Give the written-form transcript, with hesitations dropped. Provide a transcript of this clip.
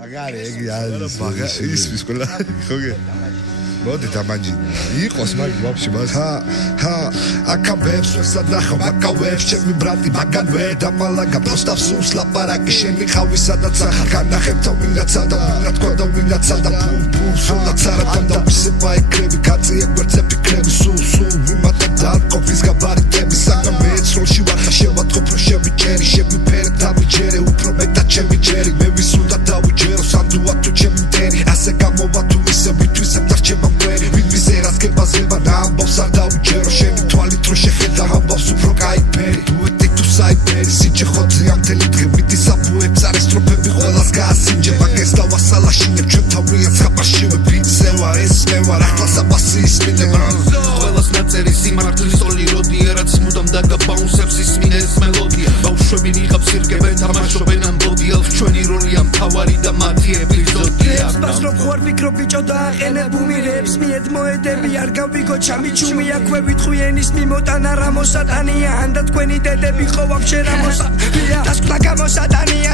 Magari ის ყველა ხოგე მოდი დამანჯი იყოს მაგ ვაფშე მას აკაბებს ვესადახო აკავებს ჩემი ბრატი მაგანვე დამალაგა პროსტა სულს ლაპარაკი შენი ხავი სადაც ახალ განახებთა ვინაცა და ვინათ ყოდა ვინაცა და პუ სულაც არათან და ვისება ეკრები კაცი ეგვერდზე ფიქრები სულ ვიმატა და ალკოფის გაბარიტები საგან მეცროლში ვახა შევატყობ რო შევიჭერი შევიფერე დავიჯერე უფრო მეტად ჩემი ჯერი მე ვისუნდა დავიჯერო სანდუა თუ ჩემი მტერი ასე გამოვა თუ ისე ვითვისებ და რჩება მკვერი ვინ ვიზერას გებაზება და ამბავს არ დავიჯერო შენი თვალით რო შეხედა ამბავს უფრო კაიფერი დუეტი თუ საიფერი სიჩე ხოძე ამ თელი დღე მიდი საფუებს არესტროფები ყველას გაასინჯე მაგეს დავასალაშინებ ჩვენ თავია ცხაპაშივე ვინცევა ეს მე ვარ ახლა საბასი ისმინება ყველას ნაწერი სიმართლის სოლი როდია რაც მუდამ დაგაბაუნსებს ისმინე ეს მელოდია ბავშვები ნიღაბს ირგებენ თამაშობენ ამ ბოდიელს ჩვენი როლია მთავარი და მათი ეპიზოდია ბაზრობ ხوار ფიქრობ ბიჭო და აყენებ უმირებს მიედ მოედები არ გავიგო ჩამი ჩუმი აქვე ვიტყვი ენის მიმოტანა რა მოსატანია ანდა თქვენი დედები ხო ვაფშე რა მოსატანია დასკვნა გამოსატანია